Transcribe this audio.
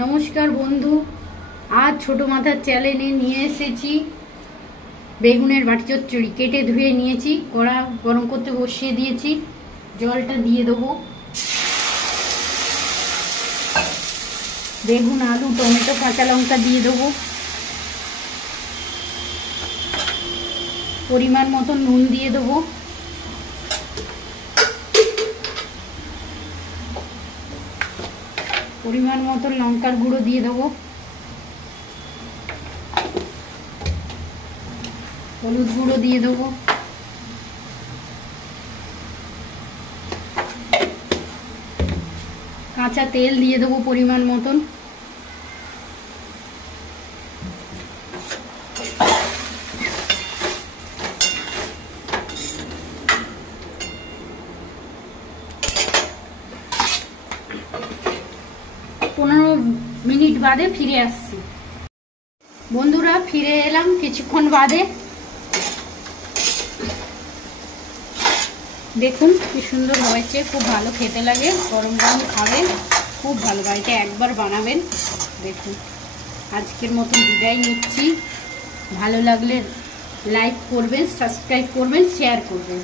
নমস্কার বন্ধু, আজ ছোট মাথার চ্যানেলে নিয়ে এসেছি বেগুনের বাটি চচ্চড়ি। কেটে ধুয়ে নিয়েছি, কড়া গরম করতে বসিয়ে দিয়েছি, জলটা দিয়ে দেবো। বেগুন, আলু, টমেটো, কাঁচা লঙ্কা দিয়ে দেবো। পরিমাণ মতো নুন দিয়ে দেবো। পরিমাণ মতো লঙ্কার গুঁড়ো দিয়ে দেবো। হলুদ গুঁড়ো দিয়ে দেবো। কাঁচা তেল দিয়ে দেবো পরিমাণ মতন। পনেরো মিনিট বাদে ফিরে আসছি। বন্ধুরা, ফিরে এলাম কিছুক্ষণ বাদে। দেখুন কি সুন্দর হয়েছে, খুব ভালো খেতে লাগে। গরম গরম খাবেন, খুব ভালো। বাড়িতে একবার বানাবেন। দেখুন, আজকের মতন বিদায় নিচ্ছি। ভালো লাগলে লাইক করবেন, সাবস্ক্রাইব করবেন, শেয়ার করবেন।